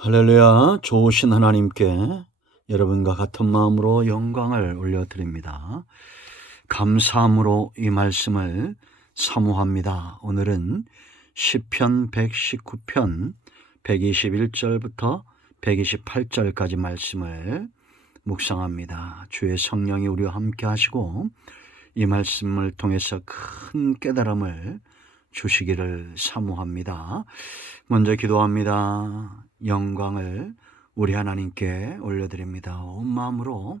할렐루야, 좋으신 하나님께 여러분과 같은 마음으로 영광을 올려드립니다. 감사함으로 이 말씀을 사모합니다. 오늘은 시편 119편 121절부터 128절까지 말씀을 묵상합니다. 주의 성령이 우리와 함께 하시고 이 말씀을 통해서 큰 깨달음을 주시기를 사모합니다. 먼저 기도합니다. 영광을 우리 하나님께 올려드립니다. 온 마음으로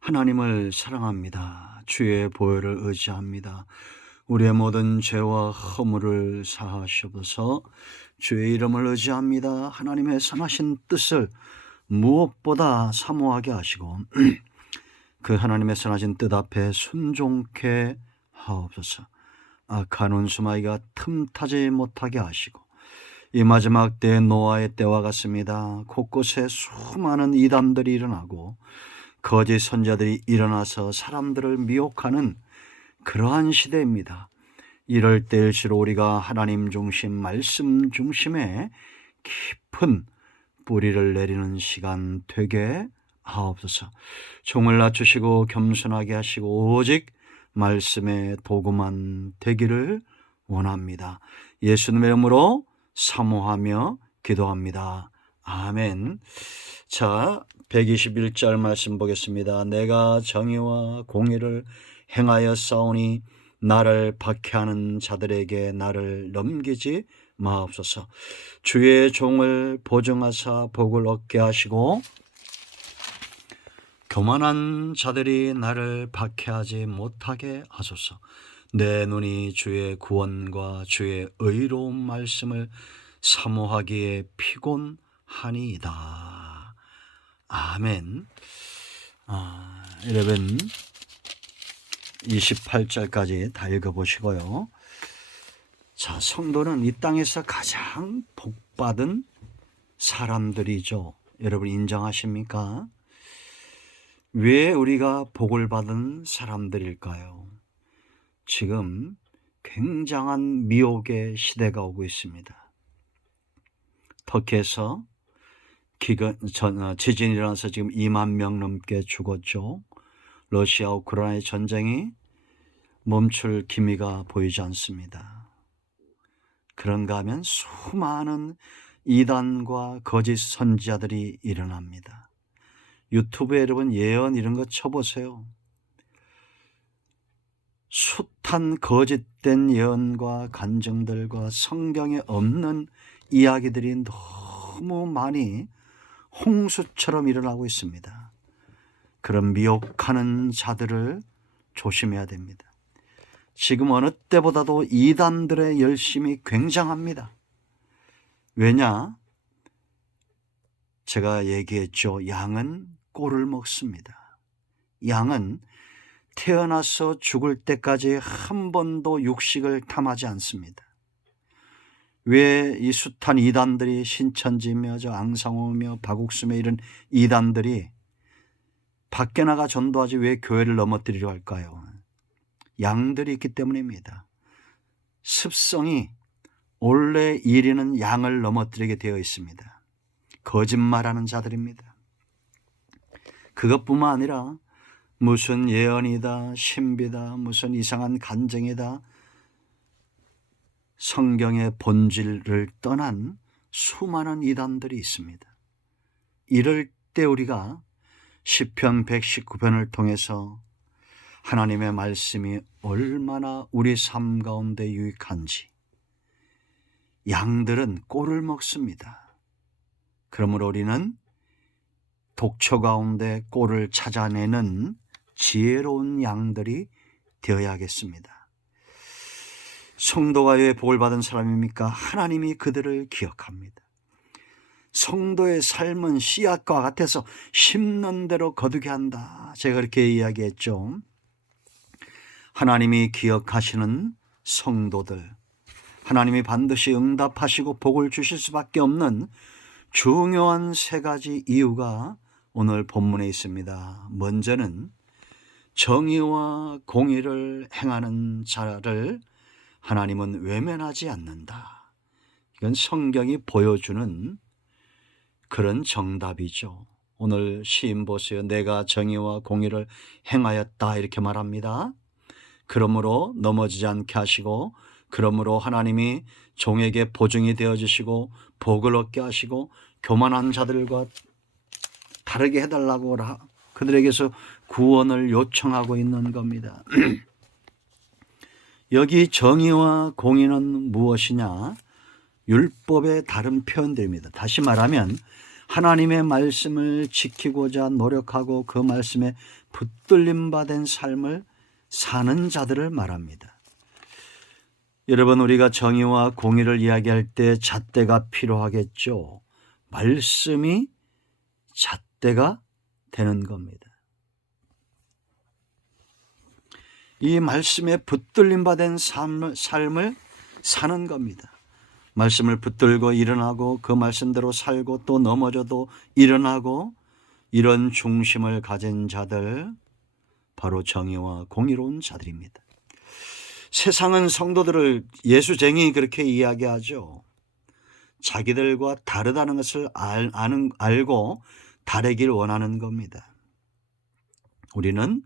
하나님을 사랑합니다. 주의 보혈을 의지합니다. 우리의 모든 죄와 허물을 사하시옵소서. 주의 이름을 의지합니다. 하나님의 선하신 뜻을 무엇보다 사모하게 하시고 그 하나님의 선하신 뜻 앞에 순종케 하옵소서. 악한 원수마귀가 틈타지 못하게 하시고 이 마지막 때 노아의 때와 같습니다. 곳곳에 수많은 이단들이 일어나고 거짓 선자들이 일어나서 사람들을 미혹하는 그러한 시대입니다. 이럴 때일수록 우리가 하나님 중심, 말씀 중심에 깊은 뿌리를 내리는 시간 되게 하옵소서. 종을 낮추시고 겸손하게 하시고 오직 말씀의 도구만 되기를 원합니다. 예수님의 이름으로 사모하며 기도합니다. 아멘. 자, 121절 말씀 보겠습니다. 내가 정의와 공의를 행하여 싸우니 나를 박해하는 자들에게 나를 넘기지 마옵소서. 주의 종을 보증하사 복을 얻게 하시고 교만한 자들이 나를 박해하지 못하게 하소서. 내 눈이 주의 구원과 주의 의로운 말씀을 사모하기에 피곤하니이다. 아멘. 여러분 28절까지 다 읽어보시고요. 자, 성도는 이 땅에서 가장 복받은 사람들이죠. 여러분 인정하십니까? 왜 우리가 복을 받은 사람들일까요? 지금 굉장한 미혹의 시대가 오고 있습니다. 터키에서 지진이 일어나서 지금 2만 명 넘게 죽었죠. 러시아 우크라이나 전쟁이 멈출 기미가 보이지 않습니다. 그런가 하면 수많은 이단과 거짓 선지자들이 일어납니다. 유튜브에 여러분 예언 이런 거 쳐보세요. 숱한 거짓된 예언과 간증들과 성경에 없는 이야기들이 너무 많이 홍수처럼 일어나고 있습니다. 그런 미혹하는 자들을 조심해야 됩니다. 지금 어느 때보다도 이단들의 열심이 굉장합니다. 왜냐? 제가 얘기했죠. 양은 꼴을 먹습니다. 양은 태어나서 죽을 때까지 한 번도 육식을 탐하지 않습니다. 왜 이 숱한 이단들이 신천지며 앙상호며 박옥수며 이런 이단들이 밖에 나가 전도하지 왜 교회를 넘어뜨리려 할까요? 양들이 있기 때문입니다. 습성이 원래 이리는 양을 넘어뜨리게 되어 있습니다. 거짓말하는 자들입니다. 그것뿐만 아니라 무슨 예언이다, 신비다, 무슨 이상한 간증이다, 성경의 본질을 떠난 수많은 이단들이 있습니다. 이럴 때 우리가 시편 119편을 통해서 하나님의 말씀이 얼마나 우리 삶 가운데 유익한지, 양들은 꼴을 먹습니다. 그러므로 우리는 독초 가운데 꼴을 찾아내는 지혜로운 양들이 되어야겠습니다. 성도가 왜 복을 받은 사람입니까? 하나님이 그들을 기억합니다. 성도의 삶은 씨앗과 같아서 심는 대로 거두게 한다. 제가 그렇게 이야기했죠. 하나님이 기억하시는 성도들, 하나님이 반드시 응답하시고 복을 주실 수밖에 없는 중요한 세 가지 이유가 오늘 본문에 있습니다. 먼저는 정의와 공의를 행하는 자를 하나님은 외면하지 않는다. 이건 성경이 보여주는 그런 정답이죠. 오늘 시인 보세요. 내가 정의와 공의를 행하였다 이렇게 말합니다. 그러므로 넘어지지 않게 하시고, 그러므로 하나님이 종에게 보증이 되어주시고 복을 얻게 하시고 교만한 자들과 다르게 해달라고 그들에게서 구원을 요청하고 있는 겁니다. 여기 정의와 공의는 무엇이냐? 율법의 다른 표현들입니다. 다시 말하면 하나님의 말씀을 지키고자 노력하고 그 말씀에 붙들림 받은 삶을 사는 자들을 말합니다. 여러분, 우리가 정의와 공의를 이야기할 때 잣대가 필요하겠죠. 말씀이 잣대가 되는 겁니다. 이 말씀에 붙들림 받은 삶을 사는 겁니다. 말씀을 붙들고 일어나고 그 말씀대로 살고 또 넘어져도 일어나고, 이런 중심을 가진 자들, 바로 정의와 공의로운 자들입니다. 세상은 성도들을 예수쟁이 그렇게 이야기하죠. 자기들과 다르다는 것을 알고 다르길 원하는 겁니다. 우리는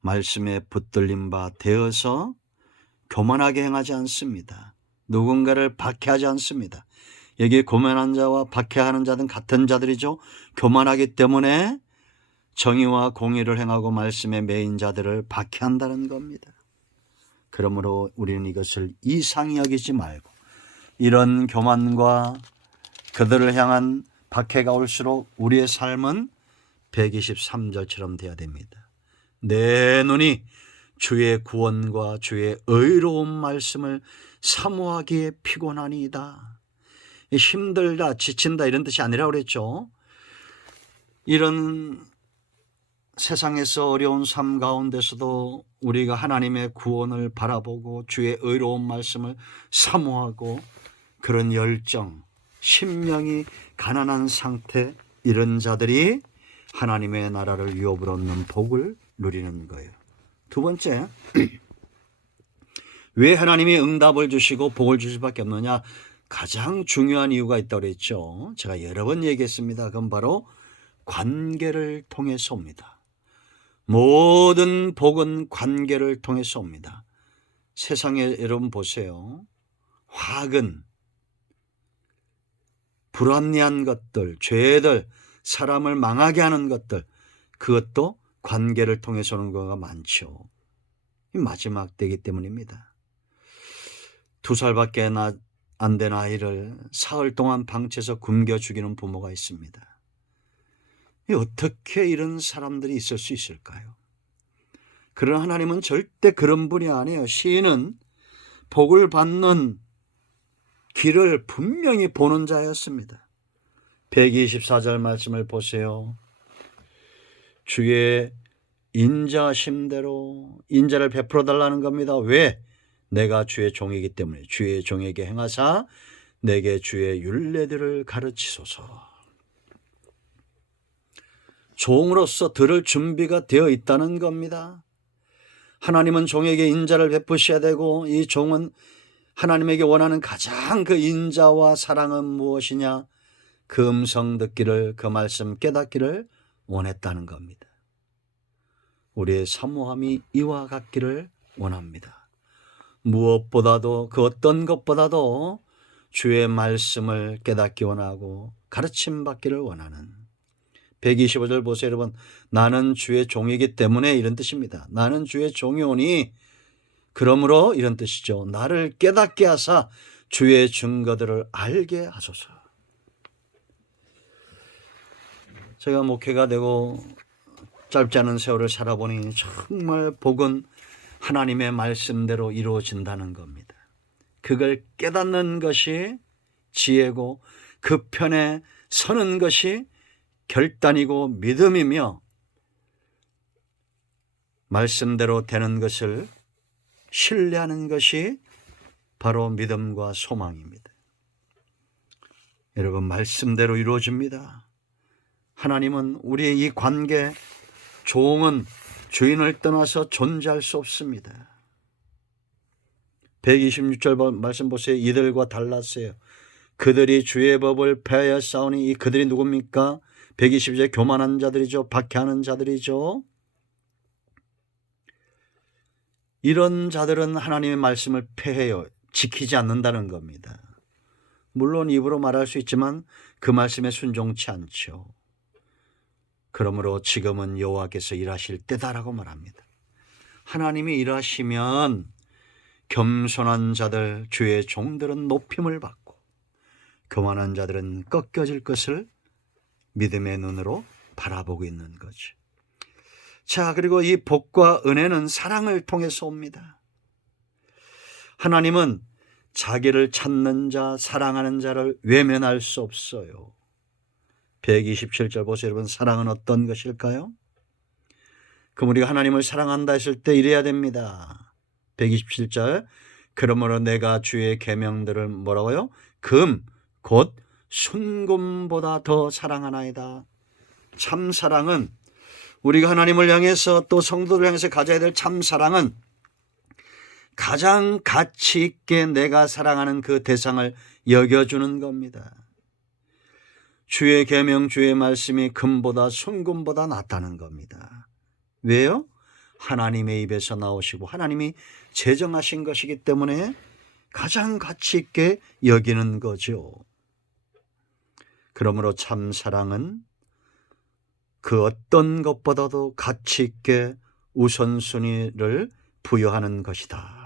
말씀에 붙들림 바 되어서 교만하게 행하지 않습니다. 누군가를 박해하지 않습니다. 여기 교만한 자와 박해하는 자는 같은 자들이죠. 교만하기 때문에 정의와 공의를 행하고 말씀에 매인 자들을 박해한다는 겁니다. 그러므로 우리는 이것을 이상히 여기지 말고, 이런 교만과 그들을 향한 박해가 올수록 우리의 삶은 123절처럼 돼야 됩니다. 내 눈이 주의 구원과 주의 의로운 말씀을 사모하기에 피곤하니이다. 힘들다, 지친다 이런 뜻이 아니라 그랬죠. 이런 세상에서 어려운 삶 가운데서도 우리가 하나님의 구원을 바라보고 주의 의로운 말씀을 사모하고, 그런 열정, 심령이 가난한 상태, 이런 자들이 하나님의 나라를 유업으로 얻는 복을 누리는 거예요. 두 번째, 왜 하나님이 응답을 주시고 복을 주실 수밖에 없느냐? 가장 중요한 이유가 있다고 그랬죠. 제가 여러 번 얘기했습니다. 그건 바로 관계를 통해서 옵니다. 모든 복은 관계를 통해서 옵니다. 세상에 여러분 보세요. 화근, 불합리한 것들, 죄들, 사람을 망하게 하는 것들, 그것도 관계를 통해서 오는 거가 많죠. 마지막 때이기 때문입니다. 2살밖에 안 된 아이를 사흘 동안 방치해서 굶겨 죽이는 부모가 있습니다. 어떻게 이런 사람들이 있을 수 있을까요? 그러나 하나님은 절대 그런 분이 아니에요. 시인은 복을 받는 길을 분명히 보는 자였습니다. 124절 말씀을 보세요. 주의 인자심대로 인자를 베풀어 달라는 겁니다. 왜? 내가 주의 종이기 때문에. 주의 종에게 행하사 내게 주의 율례들을 가르치소서. 종으로서 들을 준비가 되어 있다는 겁니다. 하나님은 종에게 인자를 베푸셔야 되고, 이 종은 하나님에게 원하는 가장 그 인자와 사랑은 무엇이냐? 그 음성 듣기를, 그 말씀 깨닫기를 원했다는 겁니다. 우리의 사모함이 이와 같기를 원합니다. 무엇보다도, 그 어떤 것보다도 주의 말씀을 깨닫기 원하고 가르침 받기를 원하는. 125절 보세요, 여러분. 나는 주의 종이기 때문에, 이런 뜻입니다. 나는 주의 종이오니, 그러므로 이런 뜻이죠. 나를 깨닫게 하사 주의 증거들을 알게 하소서. 제가 목회가 되고 짧지 않은 세월을 살아보니 정말 복은 하나님의 말씀대로 이루어진다는 겁니다. 그걸 깨닫는 것이 지혜고, 그 편에 서는 것이 결단이고 믿음이며, 말씀대로 되는 것을 신뢰하는 것이 바로 믿음과 소망입니다. 여러분, 말씀대로 이루어집니다. 하나님은 우리의 이 관계, 종은 주인을 떠나서 존재할 수 없습니다. 126절 말씀 보세요. 이들과 달랐어요. 그들이 주의 법을 폐하여 싸우니 이 그들이 누굽니까? 120제 교만한 자들이죠. 박해하는 자들이죠. 이런 자들은 하나님의 말씀을 폐해요. 지키지 않는다는 겁니다. 물론 입으로 말할 수 있지만 그 말씀에 순종치 않죠. 그러므로 지금은 여호와께서 일하실 때다라고 말합니다. 하나님이 일하시면 겸손한 자들, 주의 종들은 높임을 받고 교만한 자들은 꺾여질 것을 믿음의 눈으로 바라보고 있는 거죠. 자, 그리고 이 복과 은혜는 사랑을 통해서 옵니다. 하나님은 자기를 찾는 자, 사랑하는 자를 외면할 수 없어요. 127절 보세요. 여러분, 사랑은 어떤 것일까요? 그럼 우리가 하나님을 사랑한다 했을 때 이래야 됩니다. 127절, 그러므로 내가 주의 계명들을 뭐라고요? 금, 곧 순금보다 더 사랑하나이다. 참 사랑은, 우리가 하나님을 향해서 또 성도를 향해서 가져야 될 참 사랑은 가장 가치 있게 내가 사랑하는 그 대상을 여겨주는 겁니다. 주의 계명, 주의 말씀이 금보다 순금보다 낫다는 겁니다. 왜요? 하나님의 입에서 나오시고 하나님이 제정하신 것이기 때문에 가장 가치 있게 여기는 거죠. 그러므로 참 사랑은 그 어떤 것보다도 가치 있게 우선순위를 부여하는 것이다.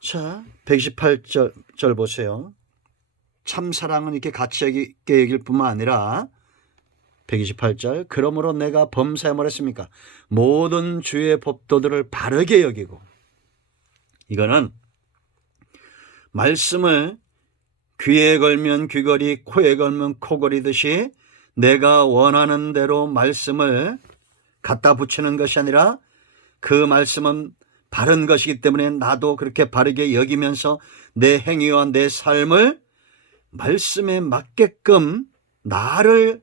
자, 128절 보세요. 참 사랑은 이렇게 가치 있게 여길 뿐만 아니라 128절, 그러므로 내가 범사에 뭐랬습니까? 모든 주의 법도들을 바르게 여기고. 이거는 말씀을 귀에 걸면 귀걸이, 코에 걸면 코걸이듯이 내가 원하는 대로 말씀을 갖다 붙이는 것이 아니라 그 말씀은 바른 것이기 때문에 나도 그렇게 바르게 여기면서 내 행위와 내 삶을 말씀에 맞게끔 나를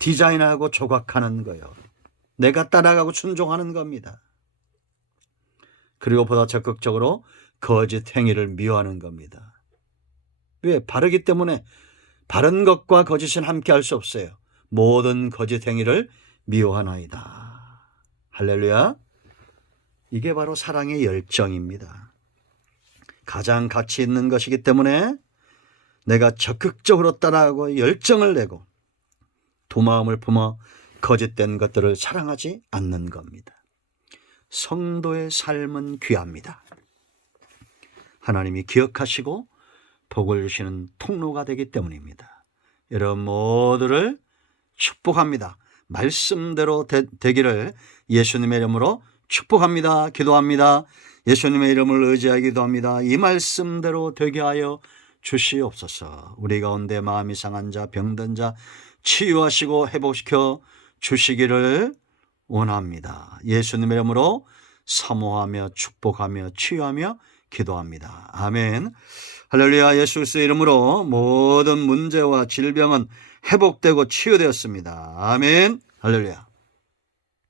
디자인하고 조각하는 거예요. 내가 따라가고 순종하는 겁니다. 그리고 보다 적극적으로 거짓 행위를 미워하는 겁니다. 왜? 바르기 때문에 바른 것과 거짓은 함께 할 수 없어요. 모든 거짓 행위를 미워하나이다. 할렐루야. 이게 바로 사랑의 열정입니다. 가장 가치 있는 것이기 때문에 내가 적극적으로 따라가고 열정을 내고 두 마음을 품어 거짓된 것들을 사랑하지 않는 겁니다. 성도의 삶은 귀합니다. 하나님이 기억하시고 복을 주시는 통로가 되기 때문입니다. 여러분 모두를 축복합니다. 말씀대로 되기를 예수님의 이름으로 축복합니다. 기도합니다. 예수님의 이름을 의지하기도 합니다. 이 말씀대로 되게 하여 주시옵소서. 우리 가운데 마음이 상한 자, 병든 자 치유하시고 회복시켜 주시기를 원합니다. 예수님의 이름으로 사모하며 축복하며 치유하며 기도합니다. 아멘. 할렐루야. 예수 그리스도의 이름으로 모든 문제와 질병은 회복되고 치유되었습니다. 아멘. 할렐루야.